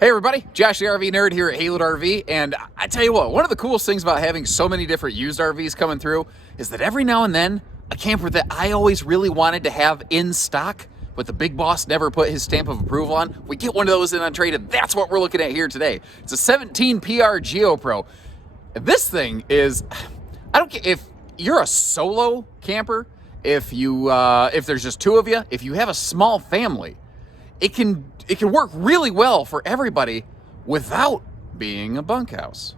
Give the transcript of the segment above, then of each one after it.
Hey everybody, Josh the RV Nerd here at Haylett RV, and I tell you what, one of the coolest things about having so many different used RVs coming through is that every now and then, a camper that I always really wanted to have in stock, but the big boss never put his stamp of approval on, we get one of those in on trade, and that's what we're looking at here today. It's a 17 PR Geo Pro. And this thing is, I don't care if you're a solo camper, if there's just two of you, if you have a small family, it can work really well for everybody without being a bunkhouse.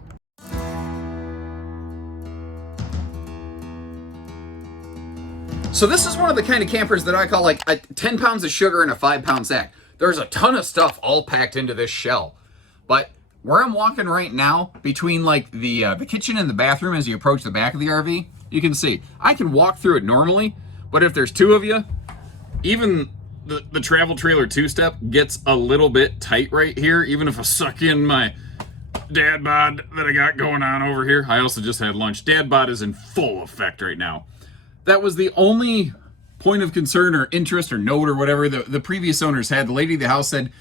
So this is one of the kind of campers that I call like 10 pounds of sugar in a 5-pound sack. There's a ton of stuff all packed into this shell. But where I'm walking right now, between like the kitchen and the bathroom as you approach the back of the RV, you can see I can walk through it normally, but if there's two of you, even the travel trailer two-step gets a little bit tight right here, even if I suck in my dad bod that I got going on over here. I also just had lunch. Dad bod is in full effect right now. That was the only point of concern or interest or note or whatever the previous owners had. The lady of the house said,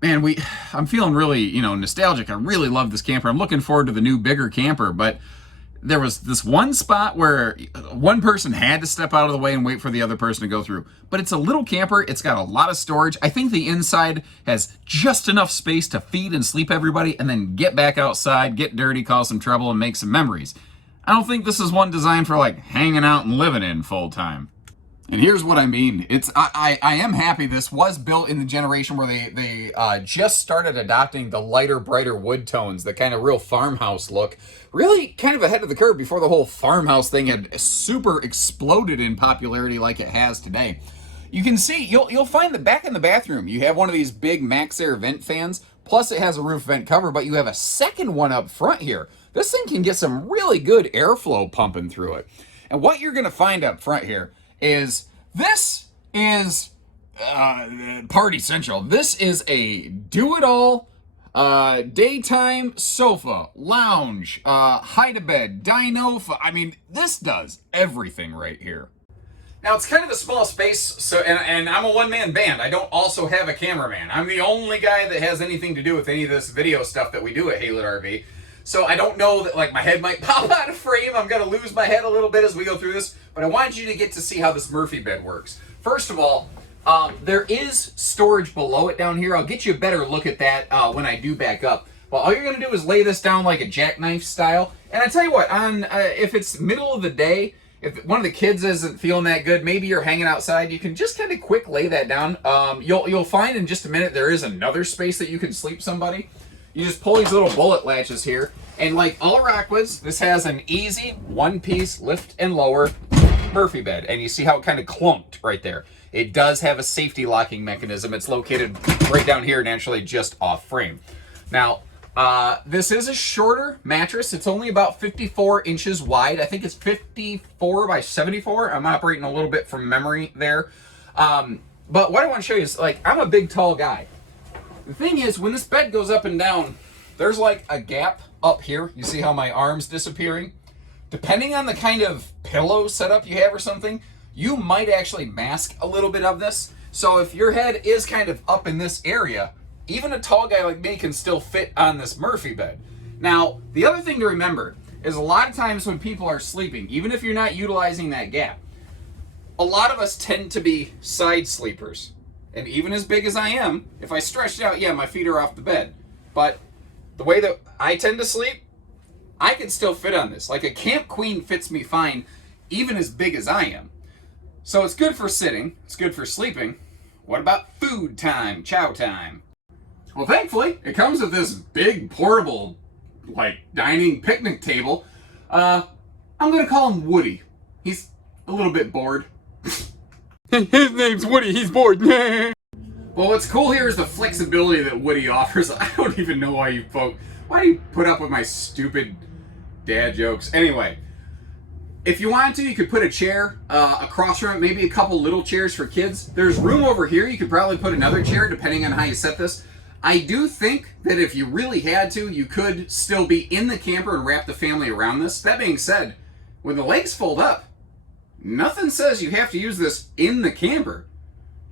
man, I'm feeling really, nostalgic. I really love this camper. I'm looking forward to the new, bigger camper, but there was this one spot where one person had to step out of the way and wait for the other person to go through. But it's a little camper. It's got a lot of storage. I think the inside has just enough space to feed and sleep everybody and then get back outside, get dirty, cause some trouble, and make some memories. I don't think this is one designed for like hanging out and living in full time. And here's what I mean. I am happy this was built in the generation where they just started adopting the lighter, brighter wood tones, the kind of real farmhouse look. Really kind of ahead of the curve before the whole farmhouse thing had super exploded in popularity like it has today. You can see, you'll find that back in the bathroom, you have one of these big MaxxAir vent fans, plus it has a roof vent cover, but you have a second one up front here. This thing can get some really good airflow pumping through it. And what you're gonna find up front here is this is Party Central. This is a do-it-all daytime sofa, lounge, hide-a-bed, dino. I mean, this does everything right here. Now, it's kind of a small space, so and I'm a one-man band. I don't also have a cameraman. I'm the only guy that has anything to do with any of this video stuff that we do at Haylett RV. So I don't know that like my head might pop out of frame. I'm gonna lose my head a little bit as we go through this, but I wanted you to get to see how this Murphy bed works. First of all, there is storage below it down here. I'll get you a better look at that when I do back up. Well, all you're gonna do is lay this down like a jackknife style. And I tell you what, on if it's middle of the day, if one of the kids isn't feeling that good, maybe you're hanging outside, you can just kind of quick lay that down. You'll find in just a minute there is another space that you can sleep somebody. You just pull these little bullet latches here, and like all Rockwoods, this has an easy one-piece lift and lower Murphy bed, and you see how it kind of clumped right there. It does have a safety locking mechanism. It's located right down here and actually just off frame. Now, this is a shorter mattress. It's only about 54 inches wide. I think it's 54 by 74. I'm operating a little bit from memory there. But what I want to show you is, like, I'm a big, tall guy. The thing is, when this bed goes up and down, there's like a gap up here. You see how my arm's disappearing? Depending on the kind of pillow setup you have or something, you might actually mask a little bit of this. So if your head is kind of up in this area, even a tall guy like me can still fit on this Murphy bed. Now, the other thing to remember is a lot of times when people are sleeping, even if you're not utilizing that gap, a lot of us tend to be side sleepers. And even as big as I am, if I stretched out, yeah, my feet are off the bed. But the way that I tend to sleep, I can still fit on this. Like a Camp Queen fits me fine, even as big as I am. So it's good for sitting, it's good for sleeping. What about food time, chow time? Well, thankfully, it comes with this big portable, like, dining picnic table. I'm gonna call him Woody. He's a little bit bored. His name's Woody, he's bored. Well, what's cool here is the flexibility that Woody offers. I don't even know why you put up with my stupid dad jokes. Anyway, if you wanted to, you could put a chair across from it, maybe a couple little chairs for kids. There's room over here. You could probably put another chair depending on how you set this. I do think that if you really had to, you could still be in the camper and wrap the family around this. That being said, when the legs fold up, nothing says you have to use this in the camper.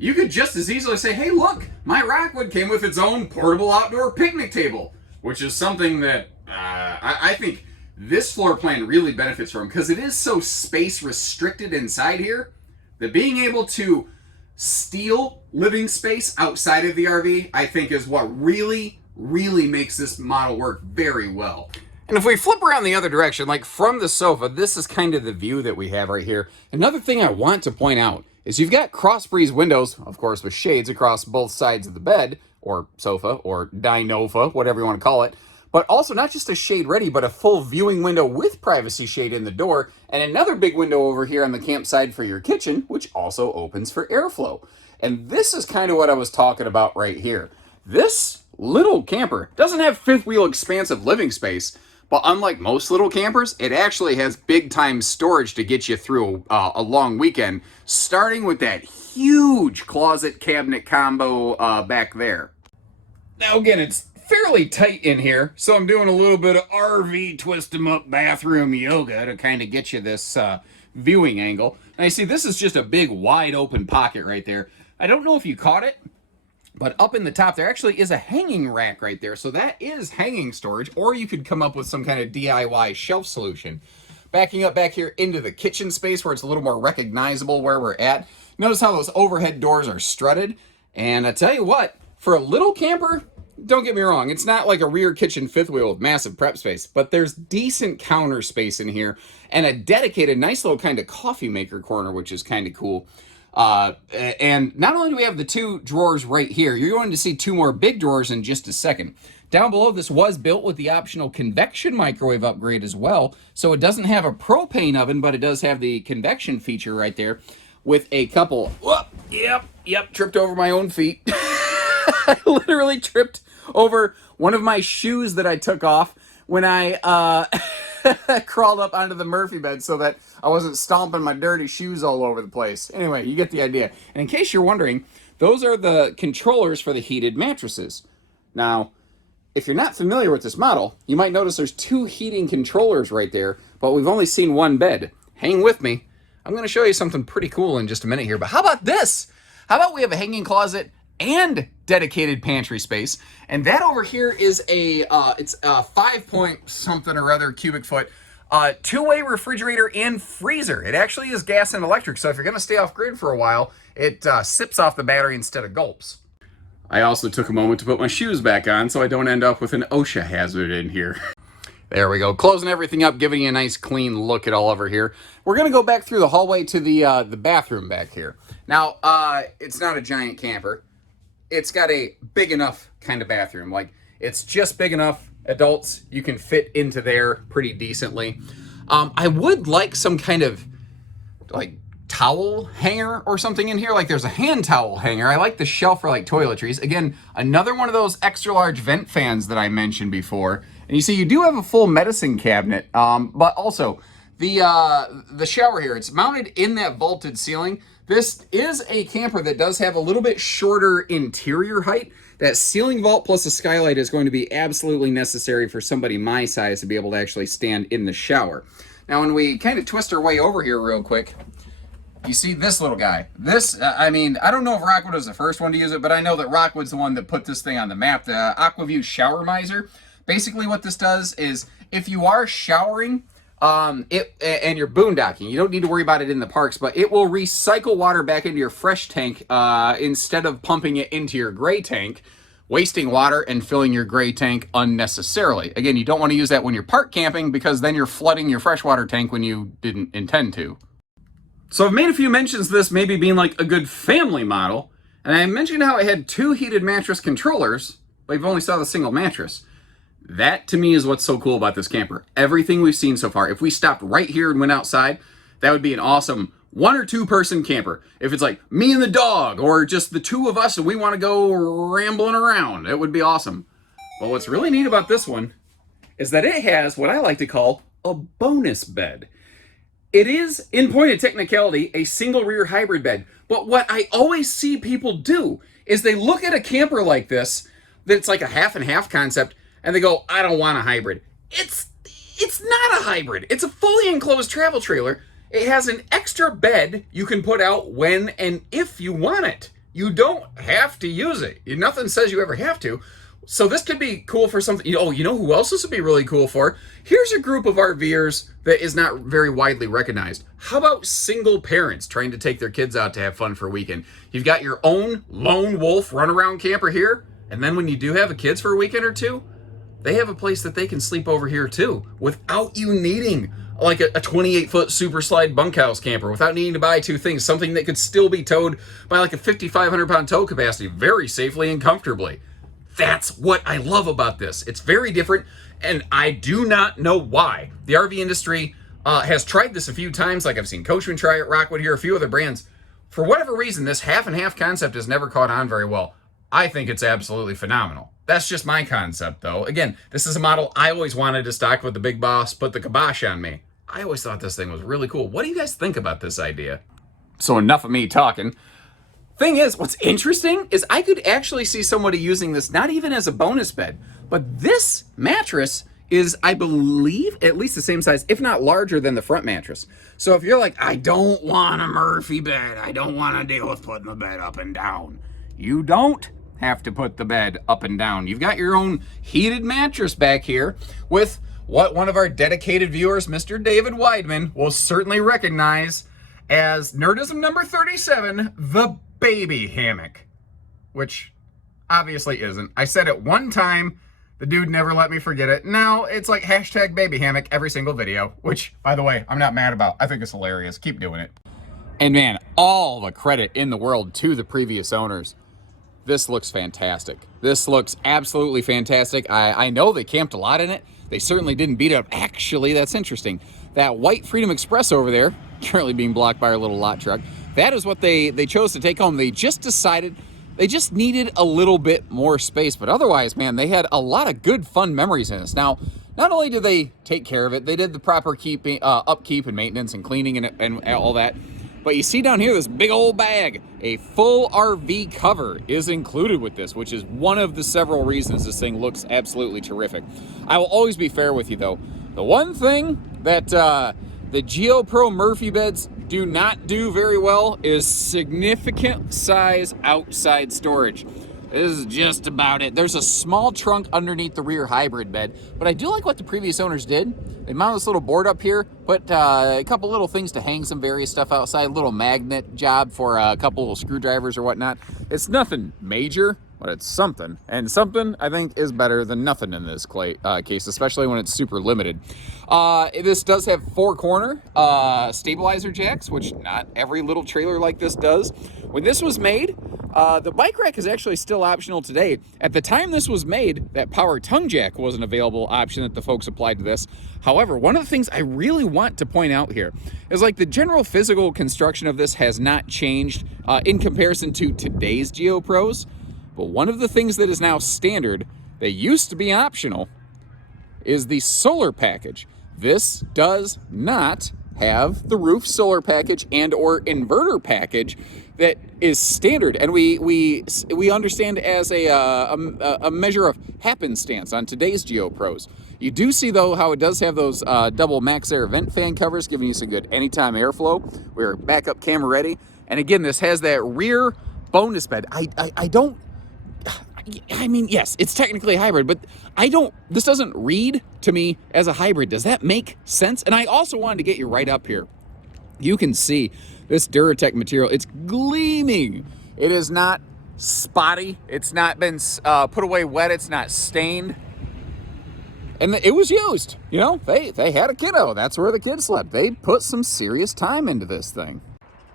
You could just as easily say, hey, look, my Rockwood came with its own portable outdoor picnic table, which is something that I think this floor plan really benefits from, because it is so space restricted inside here that being able to steal living space outside of the RV, I think, is what really makes this model work very well. And if we flip around the other direction, like from the sofa, this is kind of the view that we have right here. Another thing I want to point out is you've got cross breeze windows, of course, with shades across both sides of the bed, or sofa, or dinofa, whatever you want to call it. But also not just a shade ready, but a full viewing window with privacy shade in the door, and another big window over here on the campsite for your kitchen, which also opens for airflow. And this is kind of what I was talking about right here. This little camper doesn't have fifth wheel expansive living space, but unlike most little campers, it actually has big time storage to get you through a long weekend, starting with that huge closet cabinet combo back there. Now again, it's fairly tight in here, so I'm doing a little bit of RV twist 'em up bathroom yoga to kind of get you this viewing angle. And I see this is just a big wide open pocket right there. I don't know if you caught it, but up in the top there actually is a hanging rack right there, so that is hanging storage, or you could come up with some kind of DIY shelf solution. Backing up back here into the kitchen space where it's a little more recognizable where we're at. Notice how those overhead doors are strutted, and I tell you what, for a little camper, don't get me wrong, it's not like a rear kitchen fifth wheel with massive prep space, but there's decent counter space in here and a dedicated nice little kind of coffee maker corner, which is kind of cool. And not only do we have the two drawers right here, you're going to see two more big drawers in just a second. Down below, this was built with the optional convection microwave upgrade as well, so it doesn't have a propane oven, but it does have the convection feature right there with a couple, whoop, yep, tripped over my own feet. I literally tripped over one of my shoes that I took off when I crawled up onto the Murphy bed so that I wasn't stomping my dirty shoes all over the place. Anyway, you get the idea. And in case you're wondering, those are the controllers for the heated mattresses. Now, if you're not familiar with this model, you might notice there's two heating controllers right there, but we've only seen one bed. Hang with me. I'm going to show you something pretty cool in just a minute here, but how about this? How about we have a hanging closet and dedicated pantry space, and that over here is it's a 5 point something or other cubic foot two-way refrigerator and freezer. It actually is gas and electric, so if you're going to stay off grid for a while, it sips off the battery instead of gulps. I also took a moment to put my shoes back on so I don't end up with an OSHA hazard in here. There we go, closing everything up, giving you a nice clean look at all over here. We're going to go back through the hallway to the bathroom back here. Now, it's not a giant camper. It's got a big enough kind of bathroom. Like, it's just big enough. Adults, you can fit into there pretty decently. I would like some kind of, like, towel hanger or something in here. Like, there's a hand towel hanger. I like the shelf for, like, toiletries. Again, another one of those extra large vent fans that I mentioned before. And you see, you do have a full medicine cabinet, but also the shower here, it's mounted in that vaulted ceiling. This is a camper that does have a little bit shorter interior height. That ceiling vault plus a skylight is going to be absolutely necessary for somebody my size to be able to actually stand in the shower. Now, when we kind of twist our way over here real quick, you see this little guy. This, I mean, I don't know if Rockwood was the first one to use it, but I know that Rockwood's the one that put this thing on the map, the AquaView Shower Miser. Basically what this does is, if you are showering, and you're boondocking, you don't need to worry about it in the parks, but it will recycle water back into your fresh tank instead of pumping it into your gray tank, wasting water and filling your gray tank unnecessarily. Again, you don't want to use that when you're park camping, because then you're flooding your freshwater tank when you didn't intend to. So I've made a few mentions of this maybe being like a good family model, and I mentioned how it had two heated mattress controllers, but you've only saw the single mattress. That, to me, is what's so cool about this camper. Everything we've seen so far, if we stopped right here and went outside, that would be an awesome 1 or 2 person camper. If it's like me and the dog, or just the two of us and we want to go rambling around, it would be awesome. But what's really neat about this one is that it has what I like to call a bonus bed. It is, in point of technicality, a single rear hybrid bed. But what I always see people do is they look at a camper like this, that's like a half and half concept, and they go, I don't want a hybrid. It's not a hybrid. It's a fully enclosed travel trailer. It has an extra bed you can put out when and if you want it. You don't have to use it. Nothing says you ever have to. So this could be cool for something. Oh, you know who else this would be really cool for? Here's a group of RVers that is not very widely recognized. How about single parents trying to take their kids out to have fun for a weekend? You've got your own lone wolf runaround camper here, and then when you do have kids for a weekend or two, they have a place that they can sleep over here too without you needing like a 28-foot super slide bunkhouse camper, without needing to buy two things, something that could still be towed by like a 5,500-pound tow capacity very safely and comfortably. That's what I love about this. It's very different, and I do not know why. The RV industry has tried this a few times, like I've seen Coachman try it, Rockwood here, a few other brands. For whatever reason, this half and half concept has never caught on very well. I think it's absolutely phenomenal. That's just my concept, though. Again, this is a model I always wanted to stock with the big boss put the kibosh on me. I always thought this thing was really cool. What do you guys think about this idea? So enough of me talking. Thing is, what's interesting is I could actually see somebody using this not even as a bonus bed, but this mattress is, I believe, at least the same size, if not larger than the front mattress. So if you're like, I don't want a Murphy bed, I don't want to deal with putting the bed up and down, you don't have to put the bed up and down. You've got your own heated mattress back here with what one of our dedicated viewers, Mr. David Weidman, will certainly recognize as Nerdism number 37, the baby hammock, which obviously isn't. I said it one time, the dude never let me forget it. Now it's like hashtag baby hammock every single video, which, by the way, I'm not mad about. I think it's hilarious. Keep doing it. And man, all the credit in the world to the previous owners. This looks fantastic. This looks absolutely fantastic. I know they camped a lot in it. They certainly didn't beat it up. Actually, that's interesting. That white Freedom Express over there, currently being blocked by our little lot truck, that is what they chose to take home. They just decided they just needed a little bit more space. But otherwise, man, they had a lot of good, fun memories in this. Now, not only did they take care of it, they did the proper upkeep and maintenance and cleaning and all that. But you see down here, this big old bag, a full RV cover is included with this, which is one of the several reasons this thing looks absolutely terrific. I will always be fair with you, though. The one thing that the Geo Pro Murphy beds do not do very well is significant size outside storage. This is just about it. There's a small trunk underneath the rear hybrid bed, but I do like what the previous owners did. They mounted this little board up here, put a couple little things to hang some various stuff outside, a little magnet job for a couple little screwdrivers or whatnot. It's nothing major, but it's something. And something, I think, is better than nothing in this case, especially when it's super limited. This does have 4-corner stabilizer jacks, which not every little trailer like this does. When this was made, the bike rack is actually still optional today. At the time this was made, that power tongue jack was an available option that the folks applied to this. However, one of the things I really want to point out here is like the general physical construction of this has not changed in comparison to today's Geo Pros. But one of the things that is now standard, that used to be optional, is the solar package. This does not have the roof solar package and or inverter package that is standard, and we understand as a measure of happenstance on today's Geo Pros. You do see though how it does have those double max air vent fan covers, giving you some good anytime airflow. We're backup camera ready, and again, this has that rear bonus bed. I mean, yes, it's technically a hybrid, but this doesn't read to me as a hybrid. Does that make sense? And I also wanted to get you right up here. You can see this Duratec material. It's gleaming. It is not spotty. It's not been put away wet. It's not stained. And it was used. You know, they had a kiddo. That's where the kid slept. They put some serious time into this thing.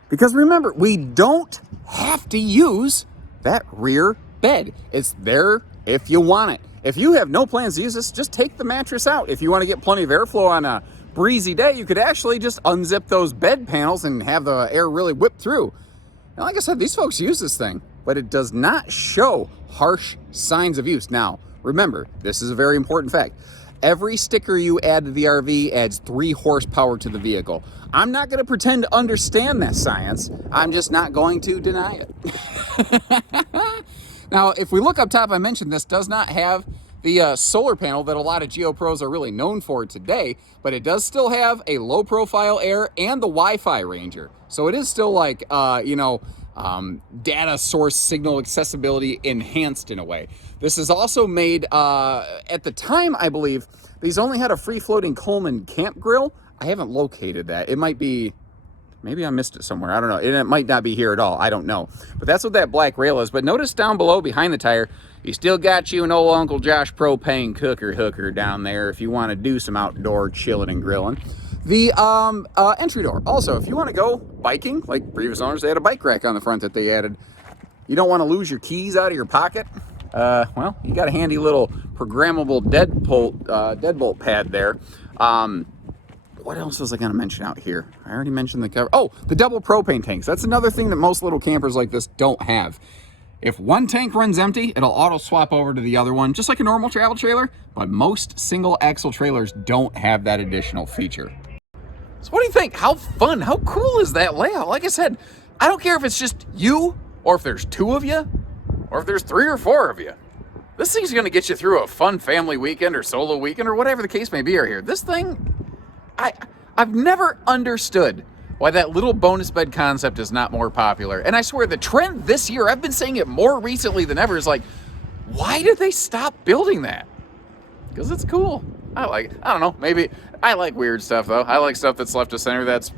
Because remember, we don't have to use that rear bed. It's there if you want it. If you have no plans to use this, just take the mattress out. If you want to get plenty of airflow on a breezy day, you could actually just unzip those bed panels and have the air really whip through. And like I said, these folks use this thing, but it does not show harsh signs of use. Now, remember, this is a very important fact. Every sticker you add to the RV adds 3 horsepower to the vehicle. I'm not going to pretend to understand that science. I'm just not going to deny it. Now, if we look up top, I mentioned this does not have the solar panel that a lot of Geo Pros are really known for today, but it does still have a low profile air and the Wi-Fi ranger. So it is still like, data source signal accessibility enhanced in a way. This is also made, at the time, I believe, these only had a free-floating Coleman camp grill. I haven't located that. It might be, maybe I missed it somewhere. I don't know. It might not be here at all. I don't know. But that's what that black rail is. But notice down below, behind the tire, you still got you an old Uncle Josh propane cooker hooker down there if you want to do some outdoor chilling and grilling. The entry door. Also, if you want to go biking, like previous owners, they had a bike rack on the front that they added. You don't want to lose your keys out of your pocket. Well, you got a handy little programmable deadbolt pad there. What else was I going to mention out here? I already mentioned the cover. Oh, the double propane tanks. That's another thing that most little campers like this don't have. If one tank runs empty, it'll auto swap over to the other one, just like a normal travel trailer, but most single axle trailers don't have that additional feature. So what do you think? How fun, how cool is that layout? Like I said, I don't care if it's just you, or if there's 2 of you, or if there's 3 or 4 of you. This thing's gonna get you through a fun family weekend or solo weekend or whatever the case may be right here. This thing, I've never understood why that little bonus bed concept is not more popular. And I swear the trend this year, I've been saying it more recently than ever, is like, why did they stop building that? Because it's cool. I don't know, maybe, I like weird stuff though. I like stuff that's left to center. That's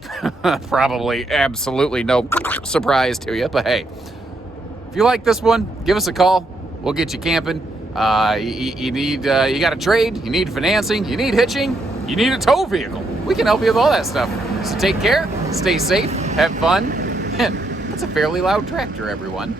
probably absolutely no surprise to you, but hey, if you like this one, give us a call. We'll get you camping. You got a trade, you need financing, you need hitching, you need a tow vehicle. We can help you with all that stuff. So take care, stay safe, have fun, and that's a fairly loud tractor, everyone.